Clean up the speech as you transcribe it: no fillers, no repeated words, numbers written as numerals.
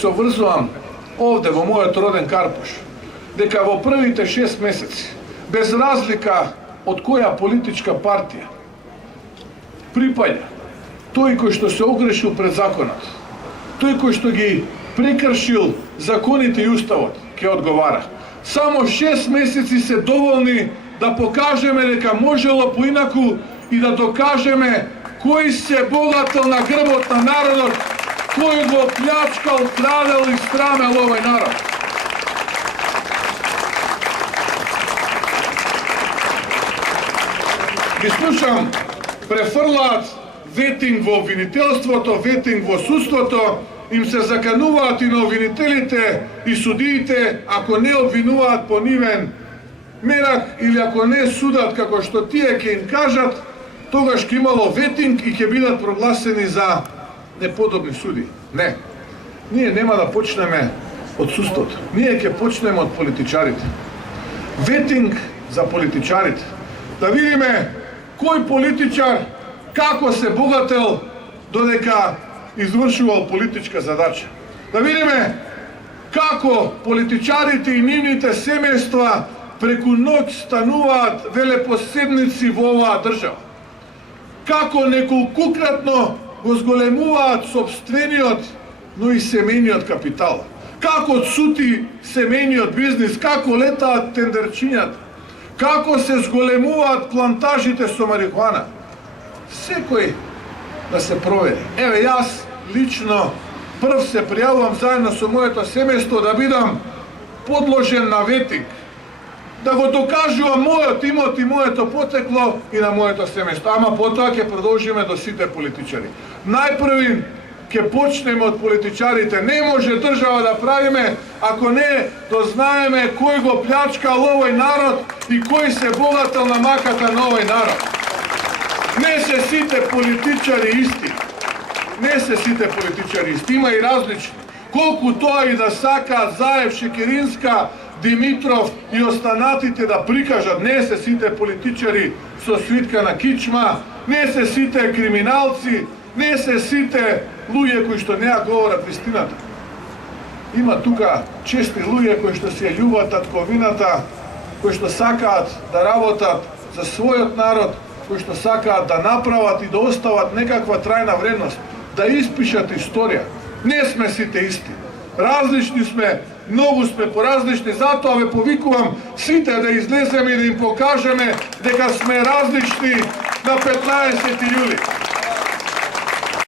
се обврзувам овде во мојот роден Карпуш, дека во првите 6 месеци, без разлика од која политичка партија припаѓа, тој кој што се огрешил пред законот, тој кој што ги прекршил законите и уставот, ќе одговара. Само 6 месеци се доволни да покажеме дека можело поинаку и да докажеме кој се богател на грбот на народот, кој го плячкал, крадел и страмел овој народ. Ги слушам, префрлаат ветинг во обвинителството, ветинг во судството, им се закануваат и на обвинителите и судиите, ако не обвинуваат по нивен мерак или ако не судат како што тие ќе им кажат, тогаш ќе имало ветинг и ќе бидат прогласени за неподобни суди. Не. Ние нема да почнеме од судството. Ние ќе почнеме од политичарите. Ветинг за политичарите. Да видиме кој политичар како се богател додека извршувал политичка задача. Да видиме како политичарите и нивните семејства преку ноќ стануваат велепоседници во оваа држава. Како неколкукратно го зголемуваат собствениот, но и семејниот капитал. Како цути семејниот бизнис, како летаат тендерчињата, како се зголемуваат плантажите со марихуана. Секој да се провери. Еве, јас лично прв се пријавувам заедно со моето семејство да бидам подложен на ветинг, да го докажувам мојот имот и моето потекло и на моето семејство. Ама потоа ќе продолжиме до сите политичари. Најпрви ќе почнеме од политичарите. Не може држава да правиме ако не дознаеме кој го плячкал овој народ и кој се богател на маката на овој народ. Не се сите политичари исти. Не се сите политичари исти. Има и различни. Колку тоа и да сакаат Заев, Шекеринска, Димитров и останатите да прикажат, не се сите политичари со свитка на кичма, не се сите криминалци, не се сите луѓе кои што не ја говорат вистината. Има тука чести луѓе кои што се љубат татковината, кои што сакаат да работат за својот народ, кои што сакаат да направат и да остават некаква трајна вредност, да испишат историја. Не сме сите исти. Различни сме, многу сме поразлични, затоа ве повикувам сите да излеземе и да им покажеме дека сме различни на 15 јули.